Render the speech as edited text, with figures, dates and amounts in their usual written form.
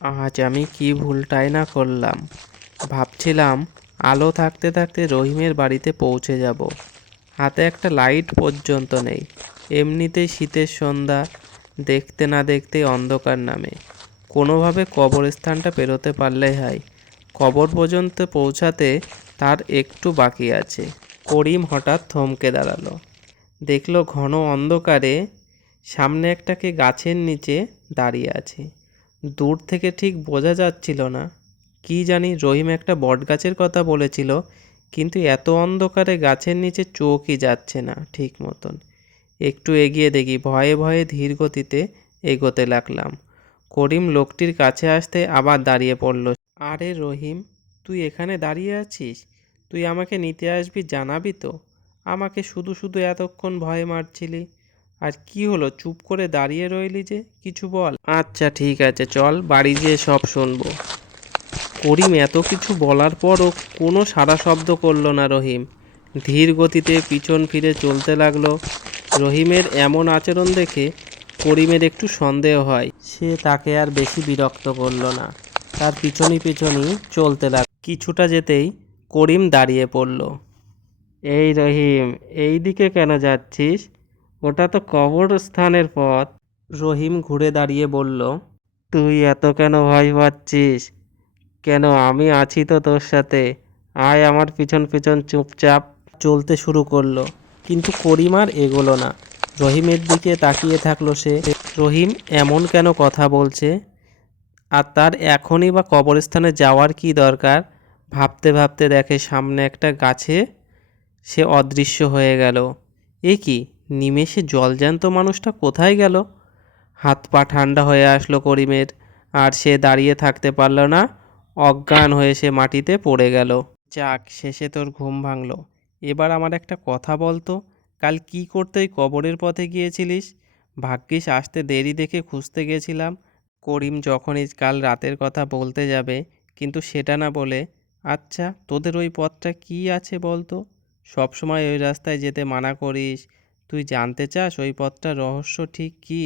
আজ আমি কি ভুলটাই না করলাম। ভাবছিলাম আলো থাকতে থাকতে রহিমের বাড়িতে পৌঁছে যাব, হাতে একটা লাইট পর্যন্ত নেই। এমনিতেই শীতের সন্ধ্যা, দেখতে না দেখতেই অন্ধকার নামে। কোনোভাবে কবরস্থানটা পেরোতে পারলেই হয়। কবর পর্যন্ত পৌঁছাতে তার একটু বাকি আছে। করিম হঠাৎ থমকে দাঁড়ালো, দেখলো ঘন অন্ধকারে সামনে একটাকে গাছের নিচে দাঁড়িয়ে আছে। দূর থেকে ঠিক বোঝা যাচ্ছিল না, কি জানি রহিম একটা বটগাছের কথা বলেছিল, কিন্তু এত অন্ধকারে গাছের নিচে চোখই যাচ্ছে না ঠিক মতন। একটু এগিয়ে দেখি, ভয়ে ভয়ে ধীর গতিতে এগোতে লাগলাম। করিম লোকটির কাছে আসতে আবার দাঁড়িয়ে পড়ল। আরে রহিম, তুই এখানে দাঁড়িয়ে আছিস? তুই আমাকে নিতে আসবি, জানাবি তো? আমাকে শুধু শুধু এতক্ষণ ভয় মারছিলি। আর কি হলো, চুপ করে দাঁড়িয়ে রইলি যে, কিছু বল। আচ্ছা ঠিক আছে, চল বাড়ি যেয়ে সব শুনবো। করিম এত কিছু বলার পরও কোনো সাড়া শব্দ করল না। রহিম ধীর গতিতে পিছন ফিরে চলতে লাগলো। রহিমের এমন আচরণ দেখে করিমের একটু সন্দেহ হয়। সে তাকে আর বেশি বিরক্ত করলো না, তার পিছনই পিছনই চলতে লাগলো। কিছুটা যেতেই করিম দাঁড়িয়ে পড়ল। এই রহিম, এই দিকে কেন যাচ্ছিস? ওটা তো কবরস্থানের পথ। রহিম ঘুরে দাঁড়িয়ে বলল, তুই এত কেন ভয় পাচ্ছিস? কেন, আমি আছি তো তোর সাথে। আয় আমার পিছন পিছন চুপচাপ। চলতে শুরু করলো, কিন্তু করিম আর এগোলো না। রহিমের দিকে তাকিয়ে থাকলো সে। রহিম এমন কেন কথা বলছে, আর তার এখনই বা কবরস্থানে যাওয়ার কি দরকার? ভাবতে ভাবতে দেখে সামনে একটা গাছে সে অদৃশ্য হয়ে গেল। এ কি, নিমেষে জলজ্যান্ত মানুষটা কোথায় গেল? হাত পা ঠান্ডা হয়ে আসলো করিমের, আর সে দাঁড়িয়ে থাকতে পারল না। অজ্ঞান হয়ে সে মাটিতে পড়ে গেল। যাক, শেষে তোর ঘুম ভাঙলো। এবার আমার একটা কথা বলতো, কাল কি করতে ওই কবরের পথে গিয়েছিলিস? ভাগ্যিস আসতে দেরি দেখে খুঁজতে গেছিলাম। করিম যখনই কাল রাতের কথা বলতে যাবে, কিন্তু সেটা না বলে, আচ্ছা তোদের ওই পথটা কি আছে বলতো? সবসময় ওই রাস্তায় যেতে মানা করিস। তুই জানতে চাস ওই পথটার রহস্য ঠিক কী?